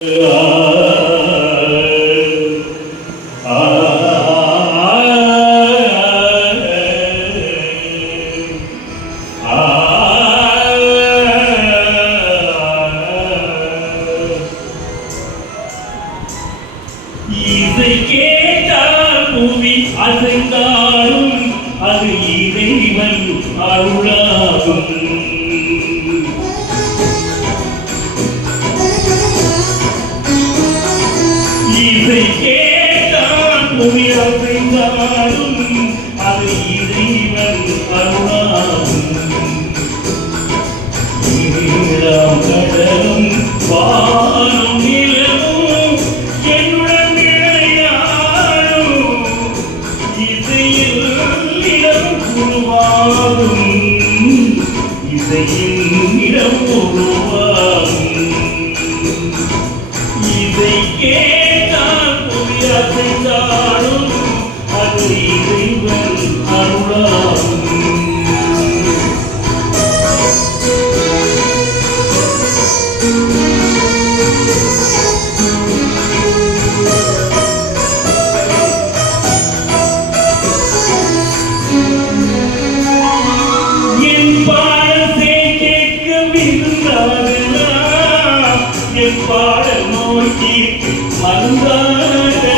இசை கேட்டால் பூமி அசைந்தாலும் அது இறைவன் அருளாகும் கேட்டால் பூமி அசைந்தாலும் அது இறைவன் அருளாகும் நீளம் கடலும் வானும் நிலவும் என்னுடன் விளையாடும் இசையில் இடம் உருவாகும். இசையில் ki, manımda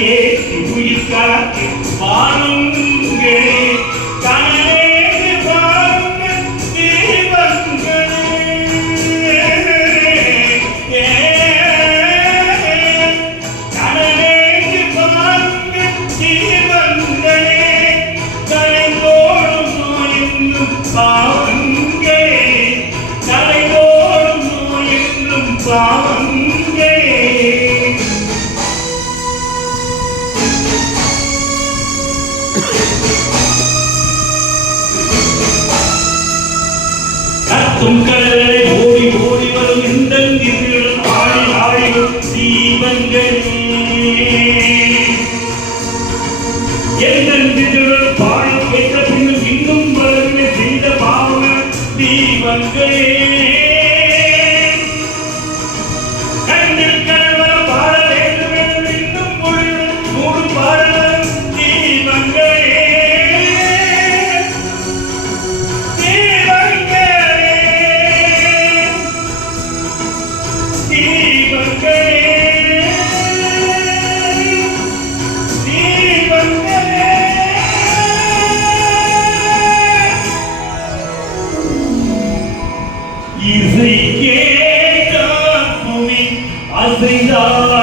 இலக்கே உயிர் காத்து வாருங்களே கனவே வாருங்கள் தீபங்களே கனவே வாருங்கள் கத்தும் கடலை ஓடி ஓடி வரும் இந்த திங்கள் ஆடி ஆடி தீபங்களே. எந்த திங்கள் பாடி கேட்ட பின்னும் இன்னும் வளர்ந்து செய்த தீபங்களே. இசை கேட்டால் புவி அசைந்தாலும்